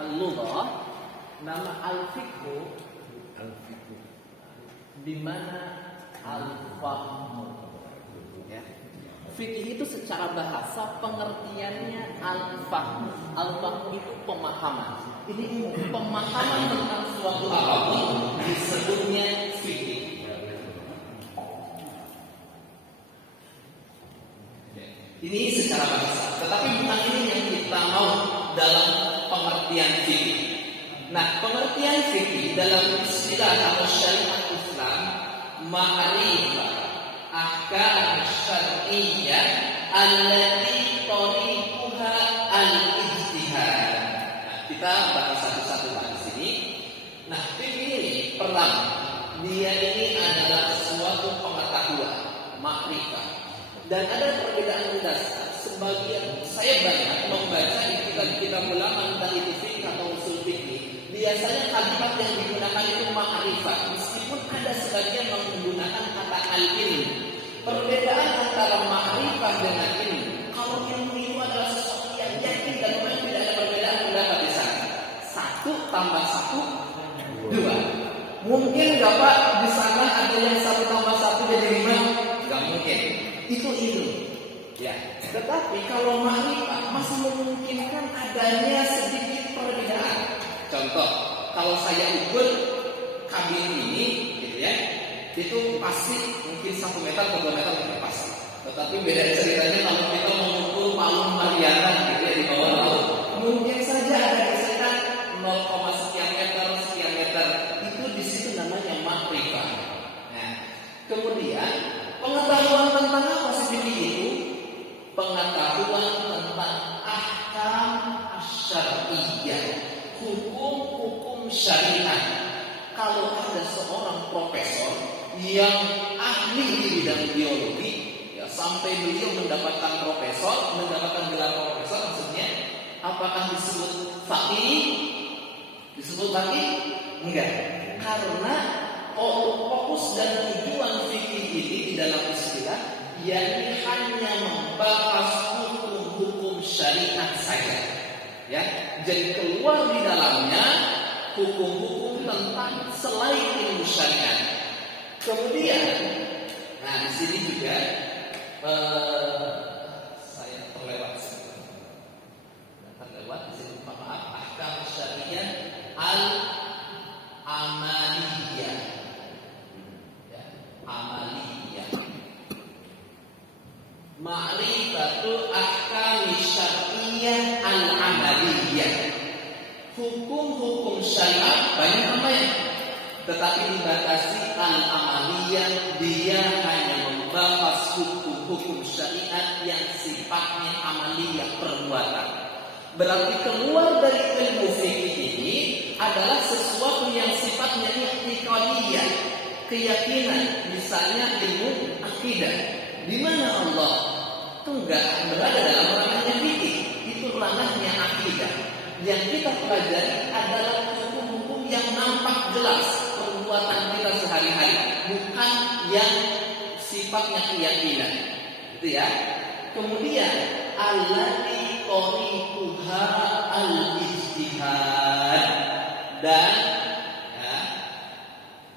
al-lughah, nama al-fiqhu di mana al-fahmu. Ya. Fikih itu secara bahasa pengertiannya al-fahmu. Al-fahmu itu pemahaman. Ini pemahaman tentang suatu apapun disebutnya fikih. Ini secara bahasa. Tetapi bukan ini yang kita mau dalam pengertian fikih. Nah, pengertian fikih dalam istilah atau syariat Islam, ma'rifah ahkam syar'iyyah allati tariquha al-ijtihad. Nah, kita bahas satu-satu di sini. Nah, fikih ini pertama, dia ini adalah suatu pengetahuan, ma'rifah. Dan ada perbedaan mendasar. Sebagian saya banyak membaca di kitab-kitab ulama tentang itu fikih atau usul fikih. Biasanya kalimat yang digunakan itu ma'rifah, meskipun ada sebagian yang menggunakan kata al-ilm. Perbedaan antara ma'rifah dengan ilmu. Kalau ilmu itu adalah sesuatu yang yakin dan memang tidak ada perbedaan pendapat di sana. 1 tambah 1 2. Mungkin nggak Pak di sana ada yang 1 tambah 1 jadi 5? Nggak mungkin. Itu ilmu. Ya. Tetapi kalau ma'rifah masih memungkinkan adanya sedikit perbedaan. Contoh, kalau saya ukur kabin ini, gitu ya, itu pasti mungkin 1 meter atau 2 meter itu pasti. Tetapi beda ceritanya kalau kita mengukur palung Mariana, gitu ya, di bawah laut, mungkin saja ada gesekan 0, sekian meter. Itu di situ namanya ma'rifah. Nah, kemudian pengetahuan tentang apa sih itu? Pengetahuan tentang ahkam syar'iyyah, hukum-hukum syariat. Kalau ada seorang profesor yang ahli di bidang biologi, ya sampai beliau mendapatkan gelar profesor, maksudnya apakah disebut faqih? Disebut faqih? Enggak. Karena fokus dan tujuan fikih ini di dalam istilah yakni hanya membahas hukum-hukum syariat saja. Ya, jadi keluar di dalamnya hukum-hukum tentang selain ilmu syariat. Kemudian, nah di sini juga saya terlewat di sini, maaf, ahkam syariat al-amaliyah. Ya, amaliyah. Ma'rifatu ahkam syar'iyyah al-amaliyah. Hukum-hukum syariat banyak namanya, tetapi dibatasi al-amaliyah, dia hanya membahas hukum-hukum syariat yang sifatnya amaliyah, perbuatan. Berarti keluar dari ilmu fikih ini adalah sesuatu yang sifatnya i'tiqadiyah, keyakinan, misalnya ilmu akidah. Di mana Allah enggak berada dalam ranahnya fikih, itu ranahnya akidah. Yang kita pelajari adalah hukum-hukum yang nampak jelas perbuatan kita sehari-hari, bukan yang sifatnya keyakinan. Itu ya. Kemudian allati tariquha al-ijtihad, dan ya,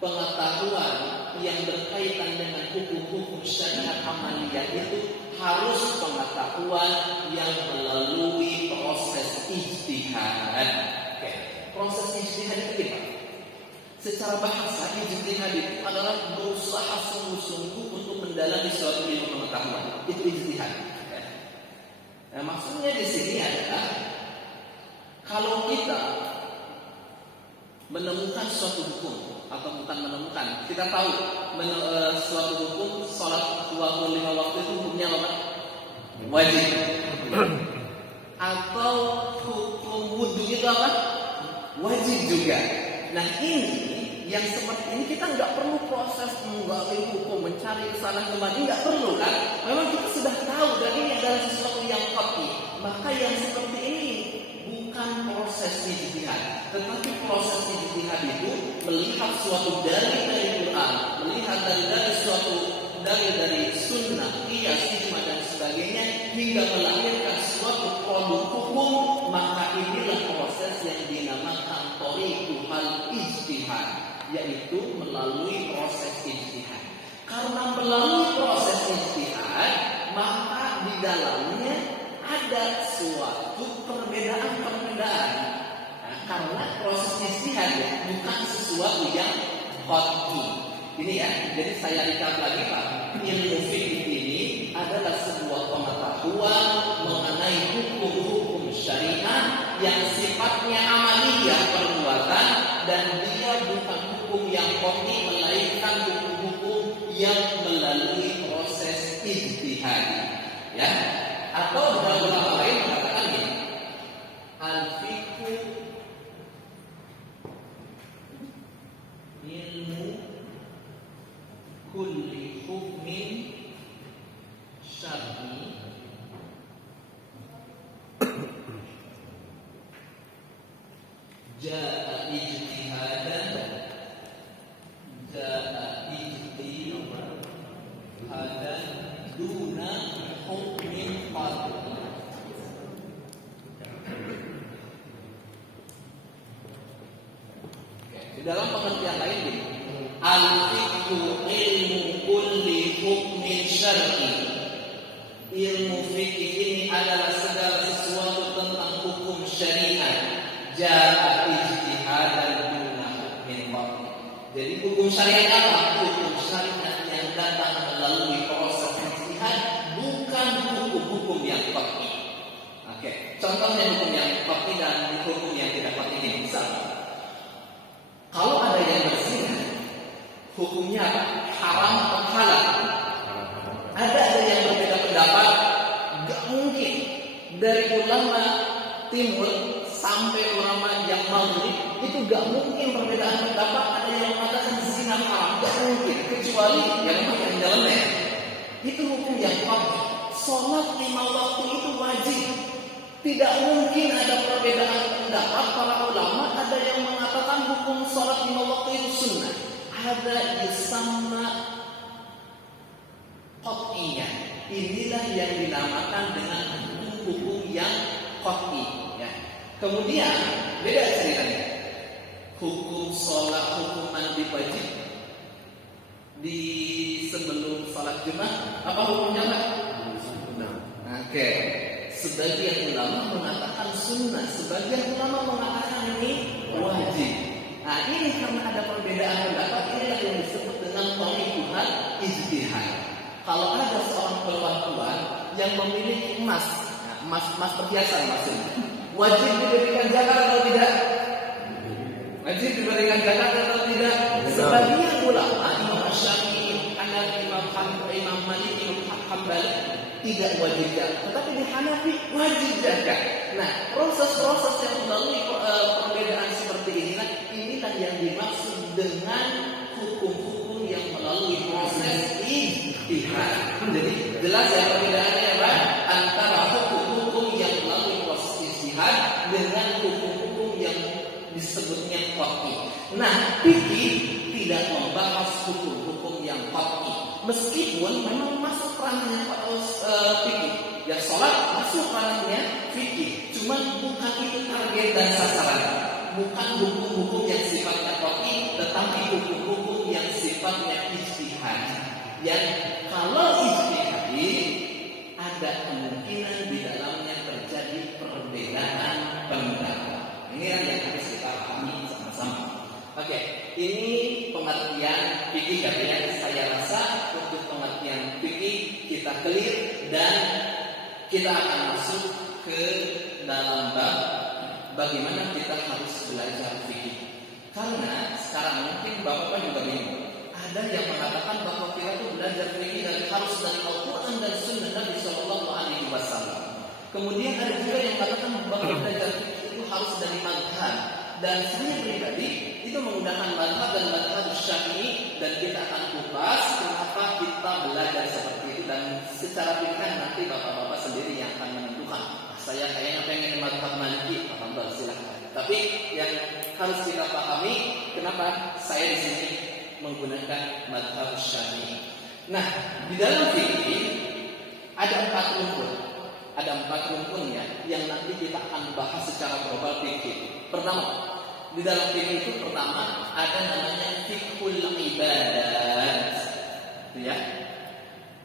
pengetahuan yang berkaitan dengan hukum-hukum syariat amaliyah itu harus pengetahuan yang melalui proses ijtihad. Oke. Proses ijtihad itu apa? Secara bahasa, ijtihad itu adalah berusaha sungguh-sungguh untuk mendalami suatu ilmu pengetahuan. Itu ijtihad. Nah, maksudnya di sini adalah kalau kita menemukan suatu hukum, atau bukan menemukan, kita tahu suatu hukum sholat 25 waktu itu hukumnya apa? Wajib. Atau hukum wudhu itu apa? Wajib juga. Nah ini yang seperti ini kita nggak perlu proses menggali hukum, mencari kesana kemari, nggak perlu kan? Memang kita sudah tahu dan ini adalah sesuatu yang pasti. Maka yang seperti ini bukan proses ijtihad, tetapi proses ijtihad itu melihat suatu dalil dari Quran, melihat dari suatu dalil dari sunnah, qiyas, ijma dan sebagainya, hingga melahirkan suatu produk hukum. Maka inilah proses yang hal ijtihad, yaitu melalui proses ijtihad. Karena melalui proses ijtihad, maka di dalamnya ada suatu perbedaan-perbedaan. Nah, karena proses ijtihad bukan sesuatu yang qat'i. Ini ya, jadi saya recap lagi Pak. Ilmu fikih ini adalah sebuah pengetahuan mengenai hukum-hukum syariat yang sifatnya amaliyah perbuatan, dan dia bukan hukum yang qat'i, melainkan hukum-hukum yang melalui proses ijtihad. Ya, atau dalam ulama lain mengatakan ini, al-fiqhu ilmu kulli hukmin syar'i jaa ijtihadan duna hukmin qat'i. Di dalam pengertian lain ini, al-fiqhu ilmu kulli hukmin syar'i. Ilmu fikih ini adalah segala sesuatu tentang hukum syariat. Jaa ijtihadan duna hukmin qat'i. Jadi hukum syariat apa? Hukum syariat yang datang melalui proses ijtihad, bukan hukum-hukum yang qat'i. Oke, contohnya hukum yang qat'i dan hukum yang tidak qat'i ini. Misalnya, kalau ada yang berzina, hukumnya apa? Haram atau halal? Ada yang berbeda pendapat. Gak mungkin dari ulama timur sampai ulama yang maghrib itu gak mungkin perbedaan pendapat. Ada yang mengatakan zina haram, gak mungkin, kecuali yang dalamnya. Itu hukum yang qat'i. Sholat 5 waktu itu wajib. Tidak mungkin ada perbedaan pendapat para ulama. Ada yang mengatakan hukum sholat 5 waktu itu sunnah. Ada yusamma qat'iyah. Inilah yang dinamakan dengan hukum yang qat'i. Ya. Kemudian beda ceritanya. Hukum sholat, hukum mandi wajib di sebelum sholat Jumat, apa hukumnya Pak? Oke. Sebagian ulama mengatakan sunnah, sebagian ulama mengatakan ini wajib. Nah, ini karena ada perbedaan pendapat, inilah yang disebut dengan tariqul ijtihad. Kalau ada seorang perempuan yang memiliki emas, nah, emas perhiasan maksudnya, wajib diberikan zakat atau tidak? Wajib diberikan zakat atau tidak? Sebagian ulama, Imam Syafi'i, Imam Malik, Imam Hambali, tidak wajib zakat, tetapi di Hanafi wajib zakat. Nah, proses-proses yang melalui perbedaan seperti inilah yang dimaksud dengan hukum-hukum yang melalui proses ijtihad. Jadi jelas ya perbedaannya apa? Antara hukum-hukum yang melalui proses ijtihad dengan hukum-hukum yang disebutnya qat'i. Nah, fikih tidak membahas hukum-hukum yang qat'i. Meskipun memang masuk ranahnya fikih, ya sholat masuk ranahnya fikih, cuman bukan itu target dan sasaran, bukan hukum-hukum yang sifatnya qat'i, tetapi hukum-hukum yang sifatnya ijtihad. Yang kalau ijtihad ada kemungkinan di dalamnya terjadi perbedaan pendapat. Ini yang harus kita pahami sama-sama. Oke, ini pengertian fikih ya. Saya rasa untuk pengertian fikih kita clear dan kita akan masuk ke dalam bab bagaimana kita harus belajar fikih. Karena sekarang mungkin Bapak juga bingung. Ada yang mengatakan bahwa kita itu belajar fikih harus dari Al-Quran dan Sunnah Nabi Shallallahu Alaihi Wasallam. Kemudian ada juga yang mengatakan bahwa belajar fikih itu harus dari madhab. Dan saya pribadi itu menggunakan madhab dan madhab Syafi'i, dan kita akan kupas kenapa kita belajar seperti itu, dan secara pilihan nanti bapak-bapak sendiri yang akan menentukan. Saya kayaknya pengen madhab Maliki, alhamdulillah silahkan. Tapi yang harus kita pahami kenapa saya di sini menggunakan madhab Syafi'i. Nah, di dalam fikih ada 4 rumpun. Ada 4 rumpunnya yang nanti kita akan bahas secara global fikih. Pertama, Di dalam fikih itu pertama ada namanya fiqhul ibadat, ya.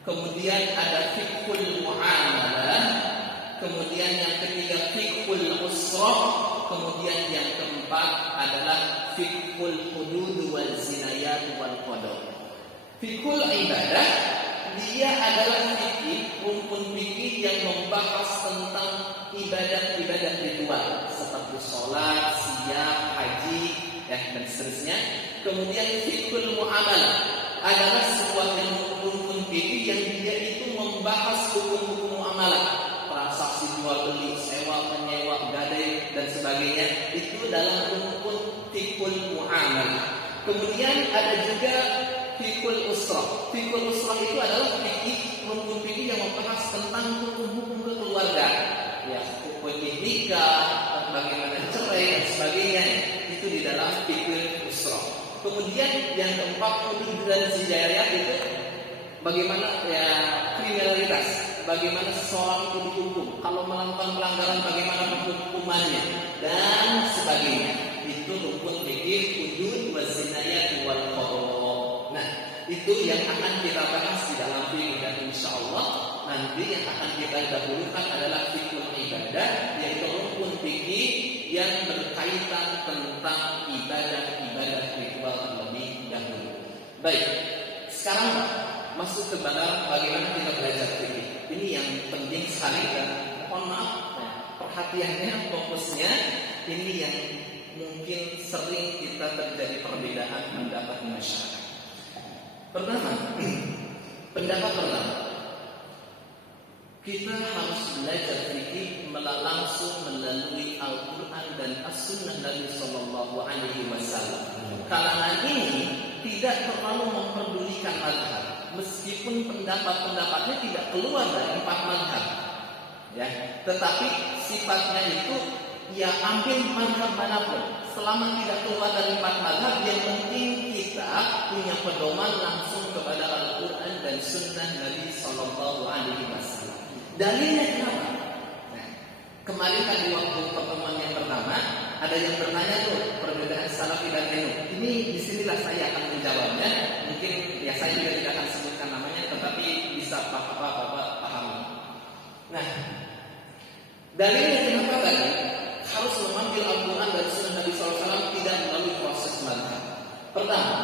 Kemudian ada fiqhul muamalah, kemudian yang ketiga fiqhul usrah, kemudian yang keempat adalah fiqhul hudud wal zinayat wal qada. Fiqhul ibadah dia adalah fikih, rumpun fikih yang membahas tentang ibadah-ibadah ritual seperti sholat, siam, haji, dan seterusnya. Kemudian fiqhul muamalah adalah sebuah rumpun fikih yang dia itu membahas hukum-hukum muamalah, transaksi jual beli, sewa, menyewa, gadai dan sebagainya. Itu dalam rumpun fiqhul muamalah. Kemudian ada juga fikul usrah. Fikul usrah itu adalah fikih, rumpun fikih yang membahas tentang hukum-hukum keluarga, ya, hukum nikah, bagaimana cerai dan sebagainya. Itu di dalam fikul usrah. Kemudian yang keempat hudud dan zinayat itu bagaimana ya kriminalitas, bagaimana seseorang itu dihukum, kalau melakukan pelanggaran bagaimana hukumannya dan sebagainya. Itu rumpun fikih hudud wa zinayat wal qada. Nah, itu yang akan kita bahas di dalam fikih, dan insyaallah nanti yang akan kita dahulukan adalah fikih ibadah, yaitu rumpun fikih yang berkaitan tentang ibadah-ibadah ritual terlebih dahulu. Baik, sekarang masuk kepada bagaimana kita belajar fikih. Ini yang penting sekali, dan mohon maaf perhatiannya, fokusnya ini yang mungkin sering kita terjadi perbedaan pendapat di masyarakat. Pertama, pendapat pertama, kita harus belajar fikih langsung melalui Al-Quran dan As-Sunnah Nabi Sallallahu Alaihi Wasallam. Kalangan ini tidak terlalu memperdulikan mazhab, meskipun pendapat-pendapatnya tidak keluar dari 4 mazhab, ya. Tetapi sifatnya itu ya ambil mazhab manapun, selama tidak keluar dari 4 mazhab, yang penting kita punya pedoman langsung kepada Al-Quran dan Sunnah Nabi Sallallahu Alaihi Wasallam. Dalilnya kenapa? Nah, kemarin kan di waktu pertemuan yang pertama ada yang bertanya tuh perbedaan Salafi dan NU. Ini disinilah saya akan menjawabnya. Mungkin ya saya juga tidak akan sebutkan namanya, tetapi bisa Bapak pahami. Nah, dalilnya kenapa tadi harus mengambil Al-Quran dan Sunnah Nabi SAW tidak melalui proses mazhab. Pertama,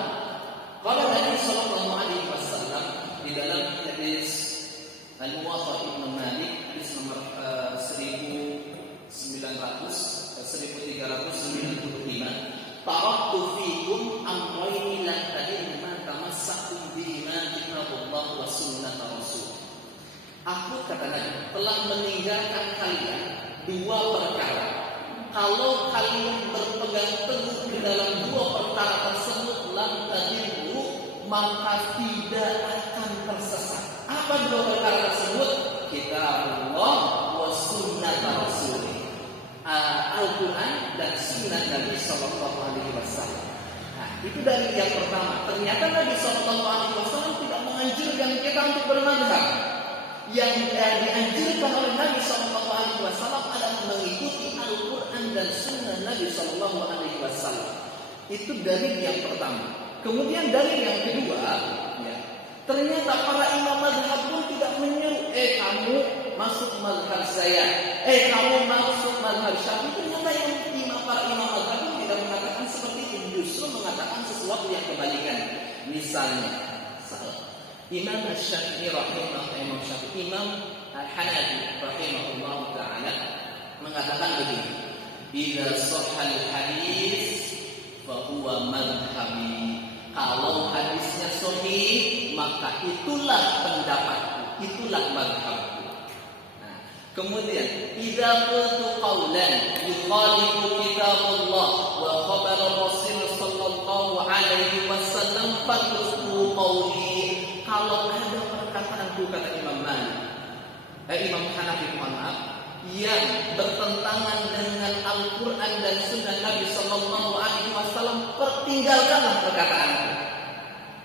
kalau Nabi SAW di dalam hadis Al-Muwatta Ibn Malik, hadis nomor 1395, taraktu fikum amrayni lan tadilma tamassakum bihima kitabullah wa sunnah rasul. Aku, kata Nabi, telah meninggalkan kalian 2 perkara. Kalau kalian berpegang teguh di dalam 2 perkara tersebut, lan tadillu, maka tidak akan tersesat. Apa 2 perkara tersebut? Kitabullah wa sunnah rasul. Al-Quran dan Sunnah Nabi Sallallahu Alaihi Wasallam. Nah, itu dari yang pertama. Ternyata Nabi Sallallahu Alaihi Wasallam tidak menganjurkan kita untuk bermadhab. Yang dianjurkan oleh Nabi Sallallahu Alaihi Wasallam adalah mengikuti Al-Quran dan Sunnah Nabi Sallallahu Alaihi Wasallam. Itu dalil yang pertama. Kemudian dalil yang kedua, ya, ternyata para imam mazhab pun tidak menyeru, kamu masuk mazhab saya, kamu masuk mazhab Syafi'i. Ternyata yang para imam mazhab pun tidak mengatakan seperti itu, justru mengatakan sesuatu yang kebalikan. Misalnya, Imam Syafi'i rahimahullah, Imam Al-Hanafi rahimahullah taala mengatakan begini, "Idza sahhal hadis fa huwa madhhabi." Kalau hadisnya sahih, maka itulah pendapatku, itulah madhabku. Nah, kemudian, idza qultu qawlan yukhalifu kitabullah wa khabar Rasul sallallahu alaihi wasallam fatruku qawli. Kalau ada perkataanku, kata Imam Imam Hanafi, yang bertentangan dengan Al-Quran dan Sunnah Nabi Sallallahu Alaihi Wasallam, pertinggalkanlah perkataanku.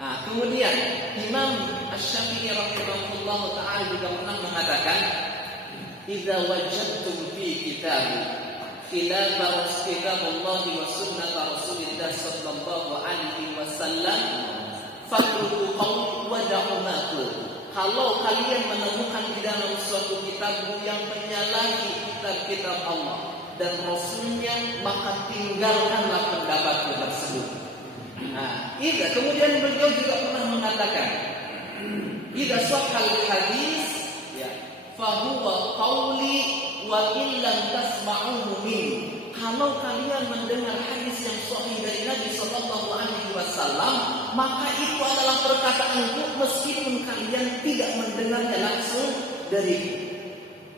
Nah, kemudian Imam Asy-Syafi'i rahimahullah taala juga pernah mengatakan, "Idza wajadtum fi kitabullah wa sunnah Rasulillah sallallahu alaihi wasallam fatruku qaul wa da'umaku. Kalau kalian menemukan di dalam suatu kitab yang menyalahi kitab Allah dan Rasulnya, maka tinggalkanlah pendapat tersebut. Nah, kemudian beliau juga pernah mengatakan, idza sahhal hadis ya fahuwa qauli wa illam tasma'uhu min. Kalau kalian mendengar hadis yang sahih dari Nabi sallallahu alaihi wasallam, maka itu adalah perkataanku meskipun kalian tidak mendengarnya langsung dari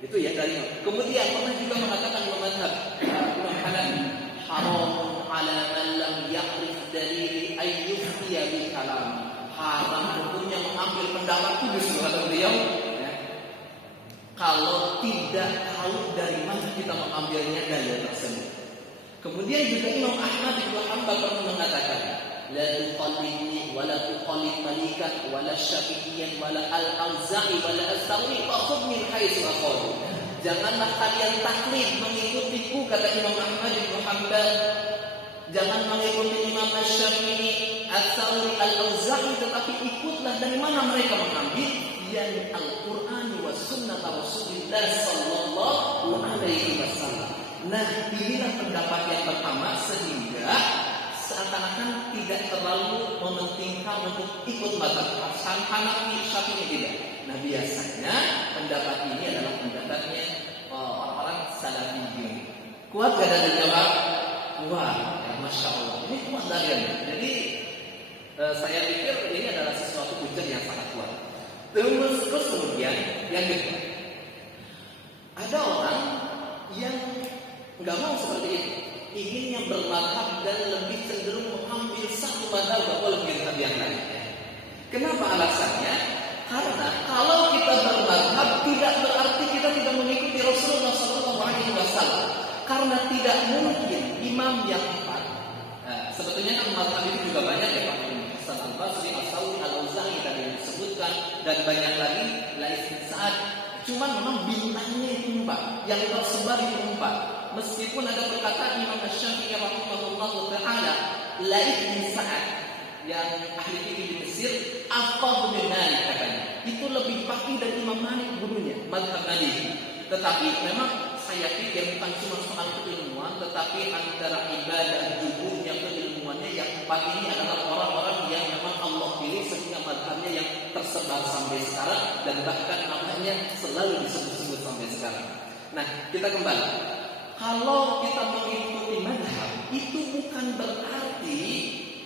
itu ya dari. Kemudian pernah juga mengatakan mazhab Imam Hanafi, haramun ala man lam ya'rif dalili ay yuftiya bil kalam. Haram hukumnya mengambil pendapat itu kata beliau ya, kalau tidak tahu dari mana kita mengambilnya dalil tersebut. Kemudian juga Imam Ahmad bin Hanbal pernah mengatakan, la tuqallidni wa la tuqallid Malikan wa la Syafi'iyyan wa la Al-Auza'i wa la As-Sawri fa'khudh min haitsu akhadhu. Janganlah kalian taklid mengikutiku, kata Imam Ahmad bin Hanbal. Jangan mengikuti Imam Asy-Syafi'i, As-Sawri, Al-Auza'i, tetapi ikutlah dari mana mereka mengambil, yakni Al-Qur'an wa sunnah Rasulullah sallallahu alaihi wasallam. Nah, inilah pendapat yang pertama, sehingga seakan-akan tidak terlalu mementingkan untuk ikut mazhab Hanafi, Syafi'i tidak. Nah, biasanya pendapat ini adalah pendapatnya orang-orang Salafiyyin. Kuat gak dari jawab? Kuat, ya, Masya Allah. Ini kuat dari. Jadi saya pikir ini adalah sesuatu hujah yang sangat kuat. Terus kemudian yang kedua, ada orang yang nggak mau seperti itu, inginnya bermadhab dan lebih cenderung mengambil satu madhab bahwa lebih dari yang lain. Kenapa alasannya? Karena kalau kita bermadhab tidak berarti kita tidak mengikuti Rasulullah SAW. Karena tidak mungkin imam yang empat. Sebetulnya kan madhab itu juga banyak ya Pak. Hasan Al-Basri, As-Sawri, Al-Auza'i tadi disebutkan, dan banyak lagi Lais bin Sa'ad. Cuman memang bintangnya itu empat, yang tersebar itu empat. Meskipun ada perkataan Imam Asy-Syafi'i rahimahullahu taala, Lais bin Sa'ad yang ahli fikih di Mesir, afqahu min Malik katanya. Itu lebih faqih dari Imam Malik gurunya, mazhab Maliki. Tetapi memang saya pikir bukan cuma soal keilmuan, tetapi antara ibadah juhudnya keilmuannya yang empat ini adalah orang-orang yang memang Allah pilih sehingga mazhabnya yang tersebar sampai sekarang dan bahkan namanya selalu disebut-sebut sampai sekarang. Nah, kita kembali. Kalau kita mengikuti mazhab, itu bukan berarti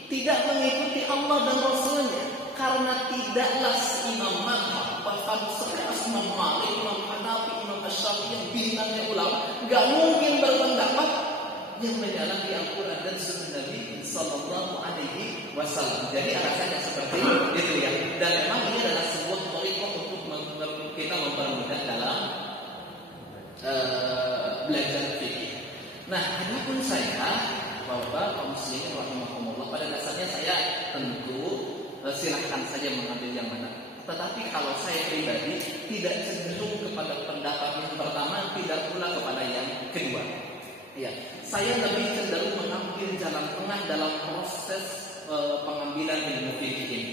tidak mengikuti Allah dan Rasulnya. Karena tidaklah Imam mazhab, bahkan sekelas Imam Malik, Imam Hanafi, Imam Asy-Syafi'i yang bintangnya ulama, gak mungkin berpendapat yang menyalahi Al-Quran dan Sunnah Nabi Sallallahu Alaihi Wasallam. Jadi alasannya seperti itu ya. Dan memang ini adalah sebuah thariqah untuk kita mempermudah dalam belajar fikih. Nah, adapun saya, Bapak kaum muslimin rahimahumullah, pada dasarnya saya tentu silahkan saja mengambil yang mana. Tetapi kalau saya pribadi tidak cenderung kepada pendapat yang pertama, tidak pula kepada yang kedua. Ya, saya lebih cenderung mengambil jalan tengah dalam proses pengambilan ilmu fikih ini.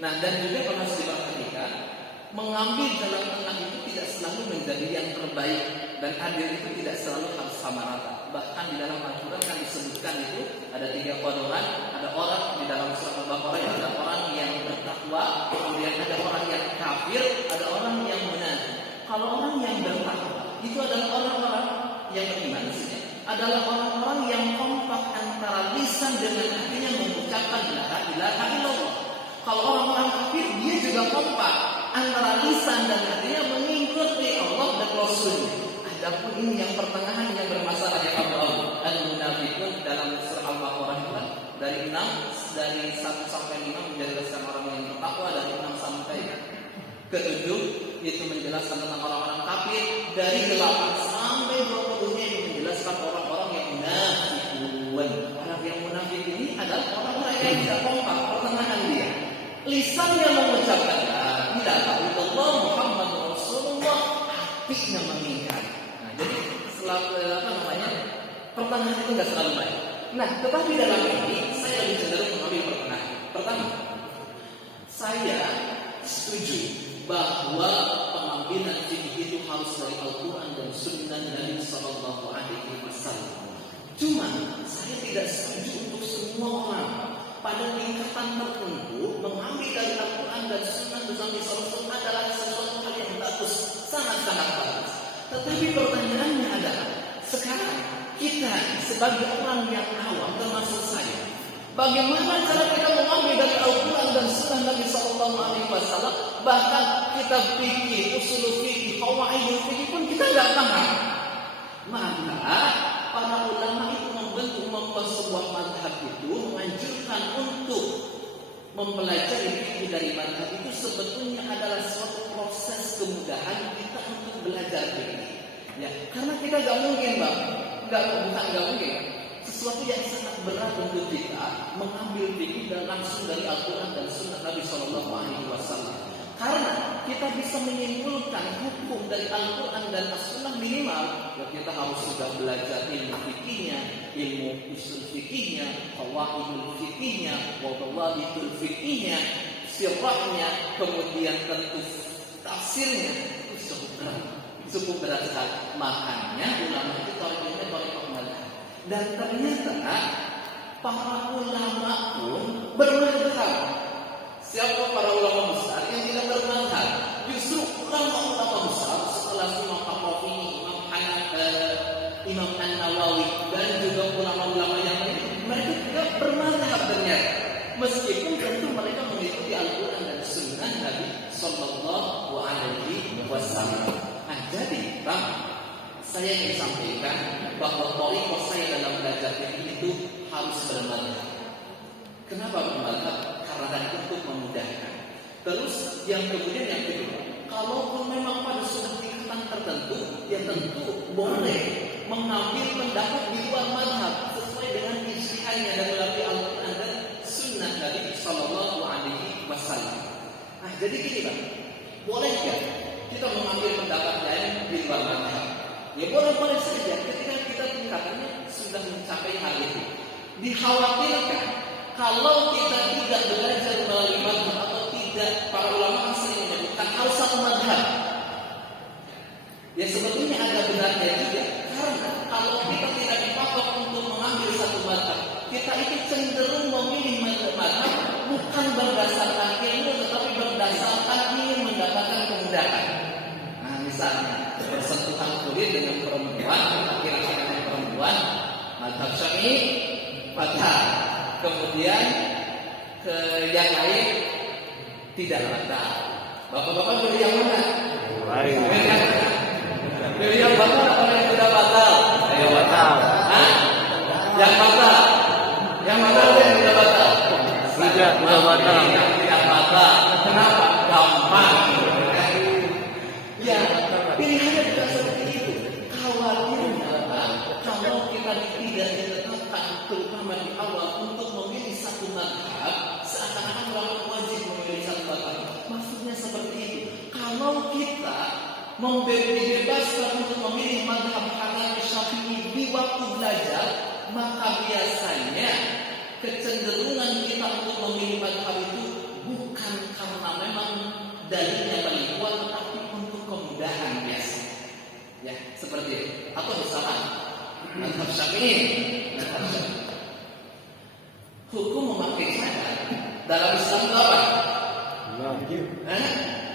Nah, dan juga harus diperhatikan, mengambil jalan tengah itu tidak selalu menjadi yang terbaik, dan adil itu tidak selalu harus sama rata. Bahkan di dalam Al-Quran kan disebutkan itu ada 3 golongan. Ada orang di dalam surat Al-Baqarah, ada orang yang bertakwa, kemudian ada orang yang kafir, ada orang yang munafik. Kalau orang yang bertakwa itu adalah orang-orang yang beriman, adalah orang-orang yang kompak antara lisan dengan hatinya mengucapkan la ilaha illallah. Kalau orang-orang kafir, dia juga kompak antara lisan dan hatinya mengikuti Allah dan Rasulnya. Adapun ini yang pertengahan yang bermasalah ya Allah. Al-munafiqun dalam surah Al-Baqarah itu dari 1 sampai 5 menjelaskan orang yang bertakwa, dari 6 sampai ke 7 itu menjelaskan tentang orang-orang kafir, dari 8 sampai 20-nya ini menjelaskan orang-orang yang munafiqun. Orang yang munafik ini adalah orang-orang yang tidak kompak, pertengahan dia. Lisannya mengucapkan la ilaha illallah Muhammadur Rasulullah, hatinya mengingkari. Jadi selalu pertengahan itu nggak selalu baik. Nah, tetapi dalam ini saya lebih cenderung mengambil pertengahan. Pertama, saya setuju bahwa pengambilan fikih itu harus dari Al-Quran dan Sunnah Nabi Sallallahu Alaihi Wasallam. Cuma saya tidak setuju untuk semua orang pada tingkatan tertentu mengambil dari Al-Quran dan Sunnah Nabi Sallallahu Alaihi Wasallam adalah sesuatu hal yang bagus, sangat-sangat bagus. Tetapi pertanyaannya adalah, sekarang kita sebagai orang yang awam termasuk saya, bagaimana cara kita mengambil dari Al-Quran dan Sunnah Nabi Sallallahu Alaihi Wasallam? Bahkan kita fikih, usul fikih, qawaidul fikih pun kita nggak paham. Maka para ulama itu membentuk sebuah mazhab itu menganjurkan untuk mempelajari fikih dari mazhab itu sebetulnya adalah suatu proses kemudahan kita untuk belajar fikih. Ya, karena kita nggak mungkin bang, nggak mungkin. Sesuatu yang sangat berat untuk kita mengambil fikih dan langsung dari Al-Quran dan Sunnah Nabi Sallallahu Alaihi Wasallam. Karena kita bisa menyimpulkan hukum dari Al-Quran dan As-Sunnah minimal, ya kita harus sudah belajar ilmu fikihnya, ilmu usul fikihnya, qawaidul fikihnya, wadawabtul fikihnya, sirahnya, kemudian tentu tafsirnya. Itu cukup berat sekali. Makanya ulama itu tariknya mazhab. Dan ternyata para ulama pun bermazhab. Siapa para ulama besar yang tidak bermazhab? Justru ulama-ulama besar setelah Imam Al-Rafi, Imam An-Nawawi dan juga ulama-ulama yang lain, mereka tidak bermazhab ternyata. Meskipun tentu mereka mengikuti Al-Quran dan Sunnah Nabi Sallallahu Alaihi Wasallam. Nah, jadi bang, saya ingin sampaikan bahwa thariqah saya dalam belajar fikih itu harus bermazhab. Kenapa bermazhab? Karena untuk memudahkan. Terus yang kemudian yang kedua, kalaupun memang pada suatu tingkatan tertentu, ya tentu boleh mengambil pendapat di luar mazhab sesuai dengan ijtihadnya dan melalui Al-Quran dan Sunnah Nabi Sallallahu Alaihi Wasallam. Nah, jadi gini bang, boleh ya kita mengambil pendapat lain di luar mazhab? Ya boleh saja ketika kita tingkatannya sudah mencapai hal itu. Dikhawatirkan kalau kita tidak belajar melalui mazhab atau tidak, para ulama sering menyebutkan harus satu mazhab. Ya sebetulnya ada benarnya juga, karena kalau kita tidak dipatok untuk mengambil satu mazhab, kita itu cenderung memilih mazhab bukan berdasarkan ilmu, tetapi berdasarkan ingin mendapatkan kemudahan. Nah, misalnya bersentuhan kulit dengan perempuan, kira-kira perempuan, mazhab Syafi'i, mazhab. Kemudian ke yang lain tidak batal. Bapak-bapak pilih yang mana? Pilih yang batal atau yang tidak batal? Yang batal. Yang batal. Yang batal atau yang tidak batal? Tidak batal. Yang tidak batal. Kenapa? Gampang. Ya, pilihannya tidak seperti itu. Khawatirnya kalau kita tidak ditetapkan terutama di awal untuk memilih satu mazhab, seakan-akan orang wajib memilih satu mazhab. Maksudnya seperti itu. Kalau kita dibebaskan untuk memilih mazhab Hanafi Syafi'i di waktu belajar, maka biasanya kecenderungan kita untuk memilih mazhab itu bukan karena memang dalilnya paling kuat, tetapi untuk kemudahan biasa. Ya, seperti itu. Atau misalnya mazhab Syafi'i, hukum memakai cadar dalam Islam itu apa? Wajib.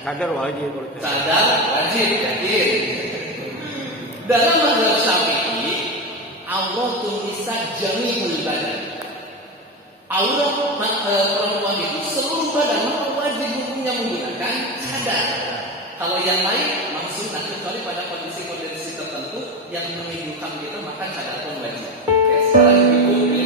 Cadar wajib. Cadar wajib. Jadi dalam mazhab Syafi'i, auratun nisa jami'ul badan. Aurat perempuan itu seluruh badan, maka wajib hukumnya menggunakan cadar. Kalau yang lain maksud kecuali pada kondisi-kondisi tertentu yang menimbulkan kita, maka cadar pun wajib. Oke, sekarang ibu pilih